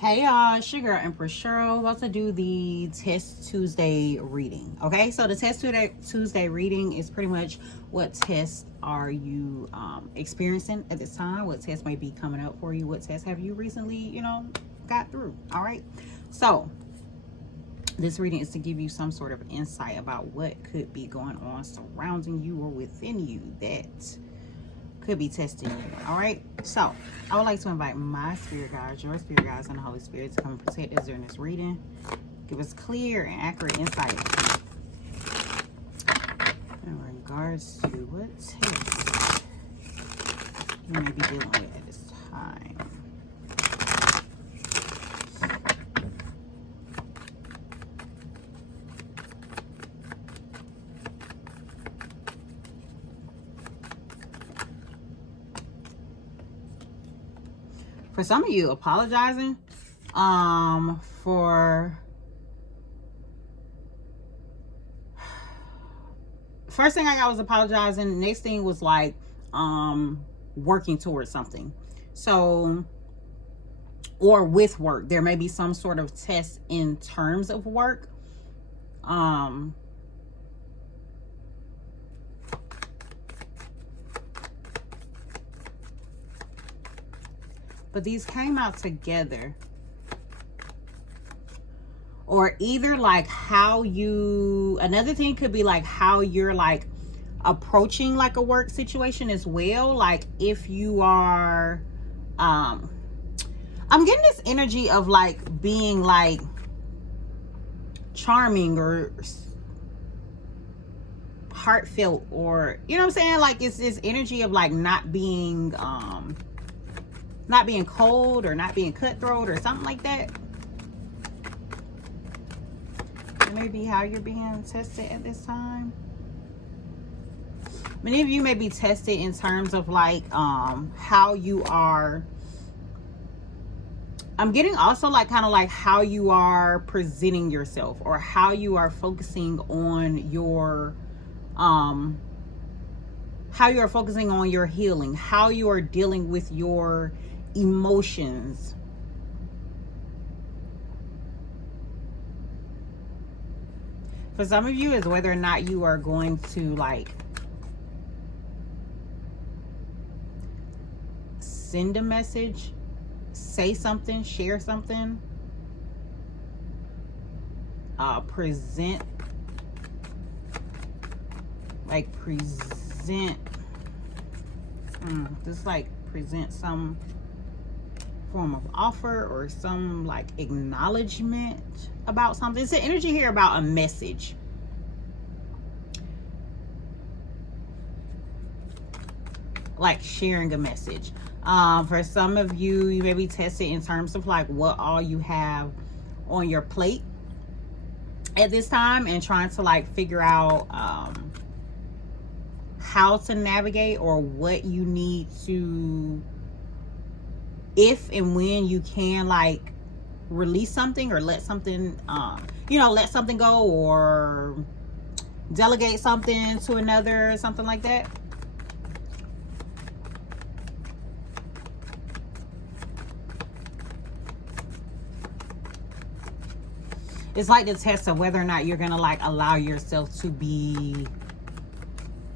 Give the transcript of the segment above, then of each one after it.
Hey y'all, it's your girl Empress Cheryl. About to do the Test Tuesday reading. Okay, so the Test Tuesday reading is pretty much what tests are you experiencing at this time, what tests may be coming up for you, what tests have you recently, got through. All right, so this reading is to give you some sort of insight about what could be going on surrounding you or within you that could be testing you. All right, so I would like to invite my spirit guides, your spirit guides, and the Holy Spirit to come protect us during this reading. Give us clear and accurate insight in regards to what test you may be dealing with at this time. For some of you, apologizing for first thing I got was apologizing. Next thing was like working towards something. So, or with work, there may be some sort of test in terms of work. But these came out together. Or either like how you, another thing could be like how you're like approaching like a work situation as well. Like if you are, I'm getting this energy of like being like charming or heartfelt, or you know what I'm saying? Like it's this energy of like not being cold or not being cutthroat or something like that. Maybe how you're being tested at this time. Many of you may be tested in terms of like how you are. I'm getting also like kind of like how you are presenting yourself, or how you are focusing on your healing, how you are dealing with your emotions. For some of you, is whether or not you are going to like send a message, say something, share something, present some form of offer or some like acknowledgement about something. It's an energy here about a message. Like sharing a message. For some of you, you may be tested in terms of like what all you have on your plate at this time, and trying to like figure out how to navigate, or what you need to, if and when you can like release something, or let something let something go, or delegate something to another, something like that. It's like the test of whether or not you're gonna like allow yourself to be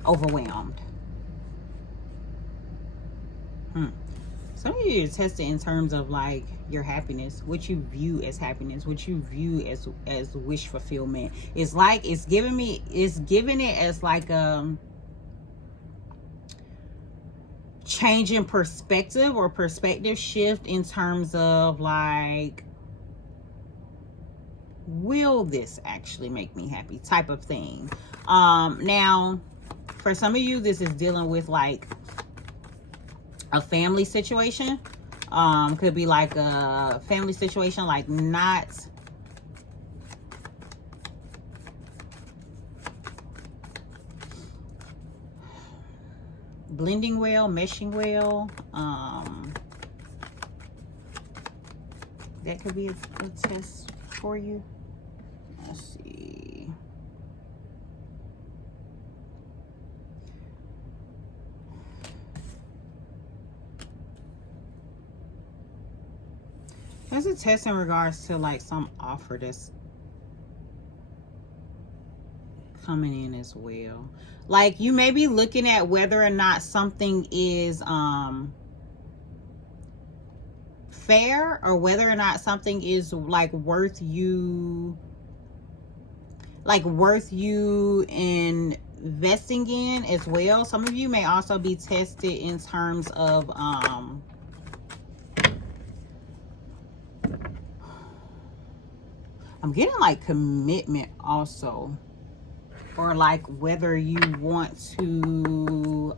overwhelmed. Some of you are tested in terms of like your happiness, what you view as happiness, what you view as wish fulfillment. It's like it's giving it as like change in perspective, or perspective shift in terms of like, will this actually make me happy type of thing. Now for some of you, this is dealing with like a family situation. Could be like a family situation, like not blending well, meshing well. That could be a test for you. Let's see. There's a test in regards to like some offer that's coming in as well. Like you may be looking at whether or not something is fair, or whether or not something is like worth you investing in as well. Some of you may also be tested in terms of I'm getting like commitment also, or like whether you want to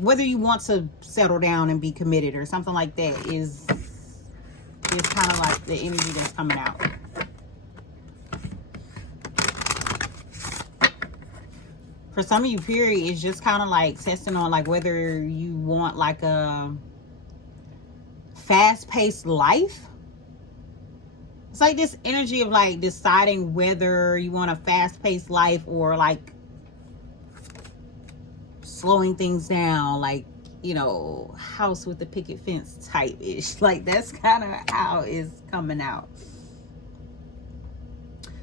whether you want to settle down and be committed or something like that is kind of like the energy that's coming out. For some of you, period, it's just kind of like testing on like whether you want like a fast-paced life. It's like this energy of like deciding whether you want a fast-paced life or like slowing things down, like, you know, house with the picket fence type ish. Like that's kind of how it's coming out.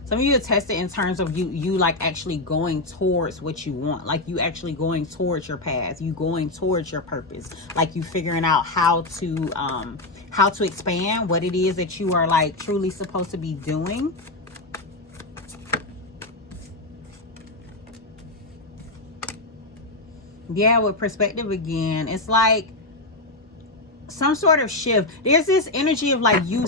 Some of you are tested in terms of you like actually going towards what you want, like you actually going towards your path, you going towards your purpose, like you figuring out how to expand what it is that you are like truly supposed to be doing. Yeah, with perspective again, it's like some sort of shift. There's this energy of like you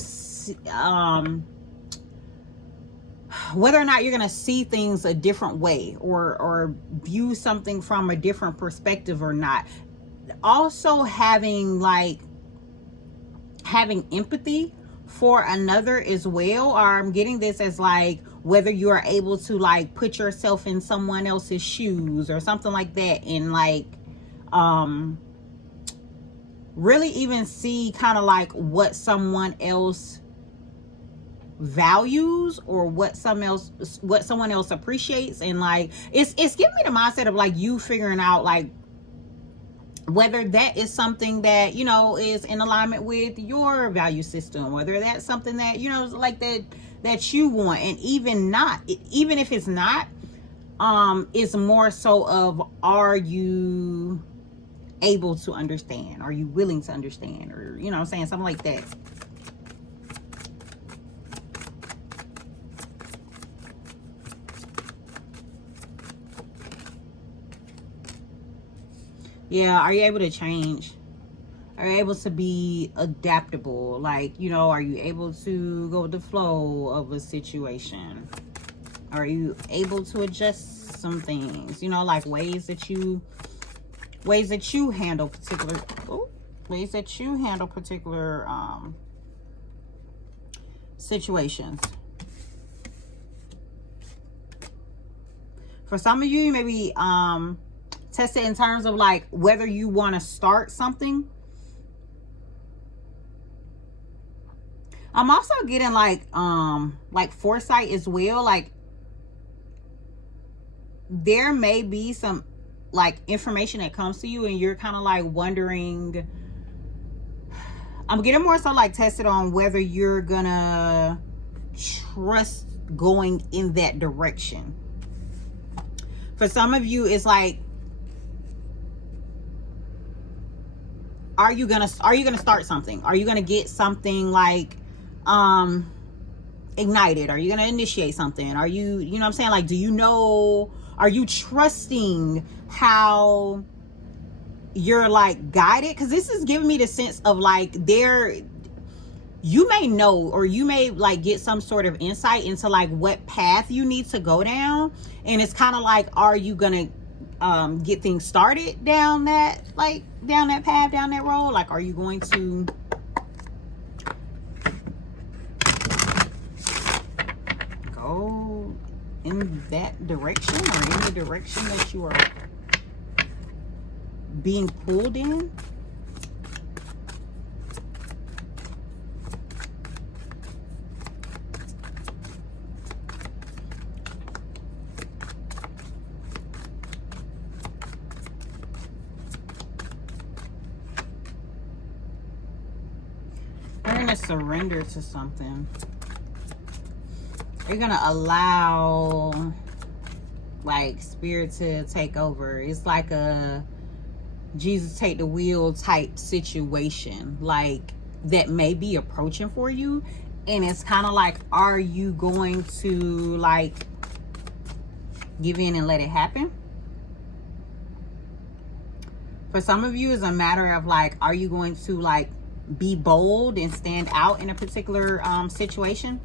whether or not you're going to see things a different way, or view something from a different perspective or not. Also having empathy for another as well. Or I'm getting this as like whether you are able to like put yourself in someone else's shoes or something like that, and like really even see kind of like what someone else values, or what someone else appreciates. And like it's giving me the mindset of like you figuring out like whether that is something that, you know, is in alignment with your value system, whether that's something that, you know, like that you want. And even if it's not, it's more so of, are you able to understand? Are you willing to understand? Or, you know what I'm saying, something like that. Yeah, are you able to change? Are you able to be adaptable? Like, you know, are you able to go with the flow of a situation? Are you able to adjust some things? You know, like ways that you handle particular situations. For some of you, you may be tested in terms of like whether you want to start something. I'm also getting like foresight as well. Like there may be some like information that comes to you and you're kind of like wondering. I'm getting more so like tested on whether you're gonna trust going in that direction. For some of you, it's like, are you gonna start something? Are you gonna get something like ignited? Are you gonna initiate something? Are you know what I'm saying? Like, do you know, are you trusting how you're like guided? Because this is giving me the sense of like you may know, or you may like get some sort of insight into like what path you need to go down. And it's kind of like, are you gonna get things started down that path, down that road? Like, are you going to go in that direction, or in the direction that you are being pulled in? to surrender to something. You're going to allow, like, spirit to take over. It's like a Jesus take the wheel type situation, like, that may be approaching for you. And it's kind of like, are you going to, like, give in and let it happen? For some of you, it's a matter of, like, are you going to, like, be bold and stand out in a particular situation?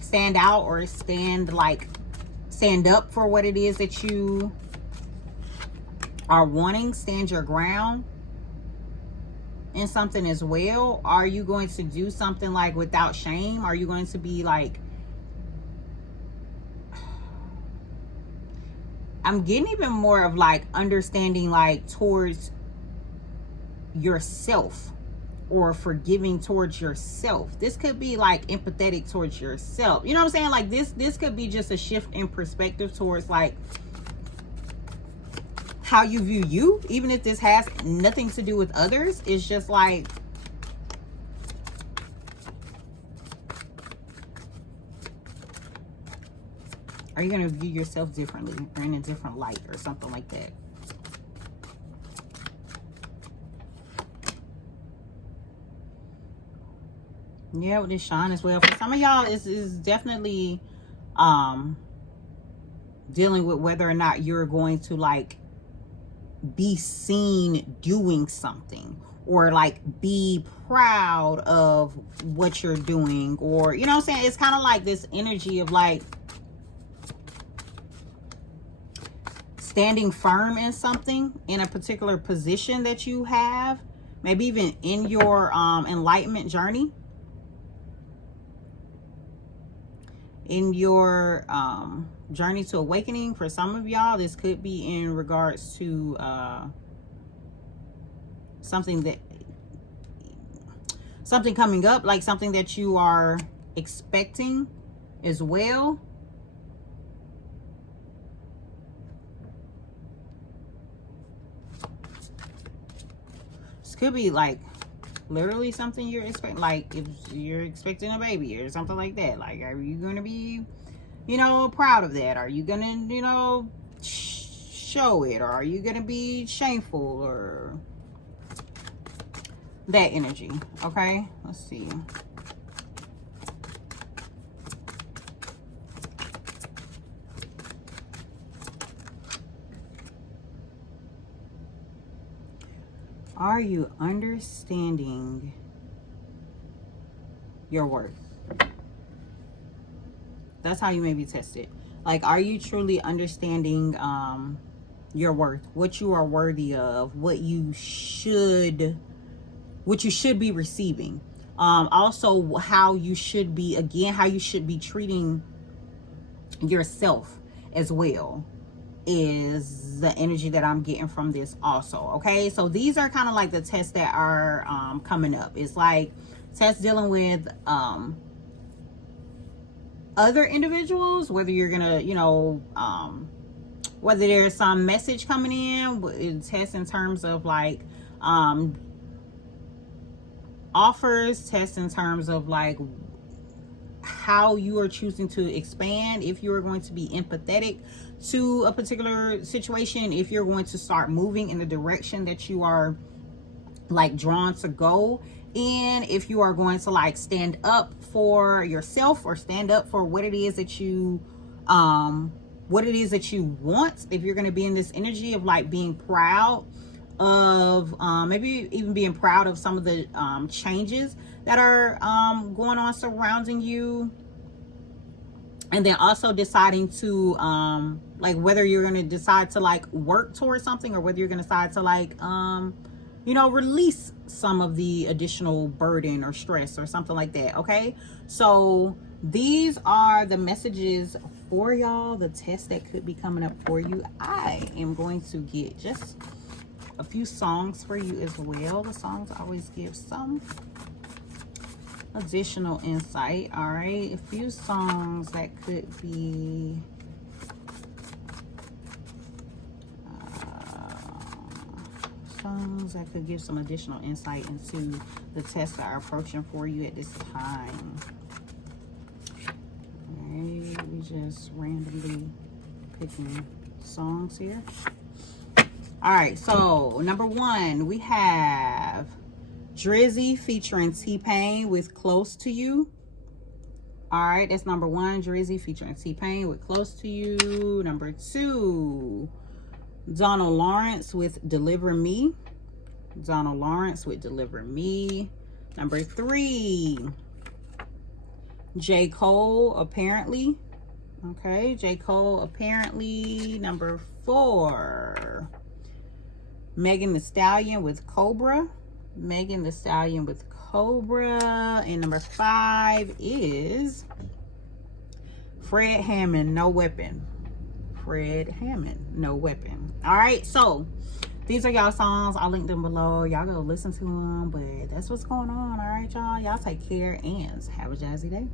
Stand out, or stand up for what it is that you are wanting. Stand your ground in something as well. Are you going to do something, like, without shame? Are you going to be, like, I'm getting even more of, like, understanding, like, towards yourself, or forgiving towards yourself. This could be, like, empathetic towards yourself. You know what I'm saying? Like, this could be just a shift in perspective towards, like, how you view you, even if this has nothing to do with others. It's just like, are you going to view yourself differently, or in a different light, or something like that? Yeah, with this shine as well. For some of y'all, is definitely dealing with whether or not you're going to, like, be seen doing something, or, like, be proud of what you're doing, or, you know what I'm saying? It's kind of like this energy of, like, standing firm in something, in a particular position that you have, maybe even in your enlightenment journey, in your journey to awakening. For some of y'all, this could be in regards to something coming up, like something that you are expecting as well. This could be, like, literally something you're expecting, like, if you're expecting a baby or something like that. Like, are you going to be, you know, proud of that? Are you going to, you know, show it? Or are you going to be shameful, or that energy? Okay, let's see. Are you understanding your worth? That's how you may be tested. Like, are you truly understanding your worth? What you are worthy of? What you should be receiving? Also, how you should be, again, how you should be treating yourself as well, is the energy that I'm getting from this also. Okay, so these are kind of like the tests that are coming up. It's like tests dealing with other individuals, whether you're gonna, you know, whether there's some message coming in, tests in terms of, like, offers, tests in terms of, like, how you are choosing to expand, if you are going to be empathetic to a particular situation, if you're going to start moving in the direction that you are, like, drawn to go in, if you are going to, like, stand up for yourself, or stand up for what it is that you want, if you're going to be in this energy of, like, being proud of maybe even being proud of some of the changes that are going on surrounding you. And then also deciding to like, whether you're going to decide to, like, work towards something, or whether you're going to decide to, like, you know, release some of the additional burden or stress or something like that. Okay, so these are the messages for y'all, the tests that could be coming up for you. I am going to get just a few songs for you as well. The songs always give some additional insight. All right, a few songs that could be songs songs that could give some additional insight into the tests that are approaching for you at this time. Alright, we just randomly picking songs here. Alright, so number 1, we have JAZ-C featuring T-Pain with Close to You. Alright, that's number 1. JAZ-C featuring T-Pain with Close to You. Number 2, Donald Lawrence with Deliver Me. Donald Lawrence with Deliver Me. Number 3, J. Cole, Apparently. Okay, J. Cole, Apparently. Number 4, Megan Thee Stallion with Cobra. Megan Thee Stallion with Cobra. And number 5 is Fred Hammond, No Weapon. Fred Hammond, No Weapon. All right, so these are y'all songs. I'll link them below. Y'all go listen to them, but that's what's going on. All right, y'all. Y'all take care and have a jazzy day.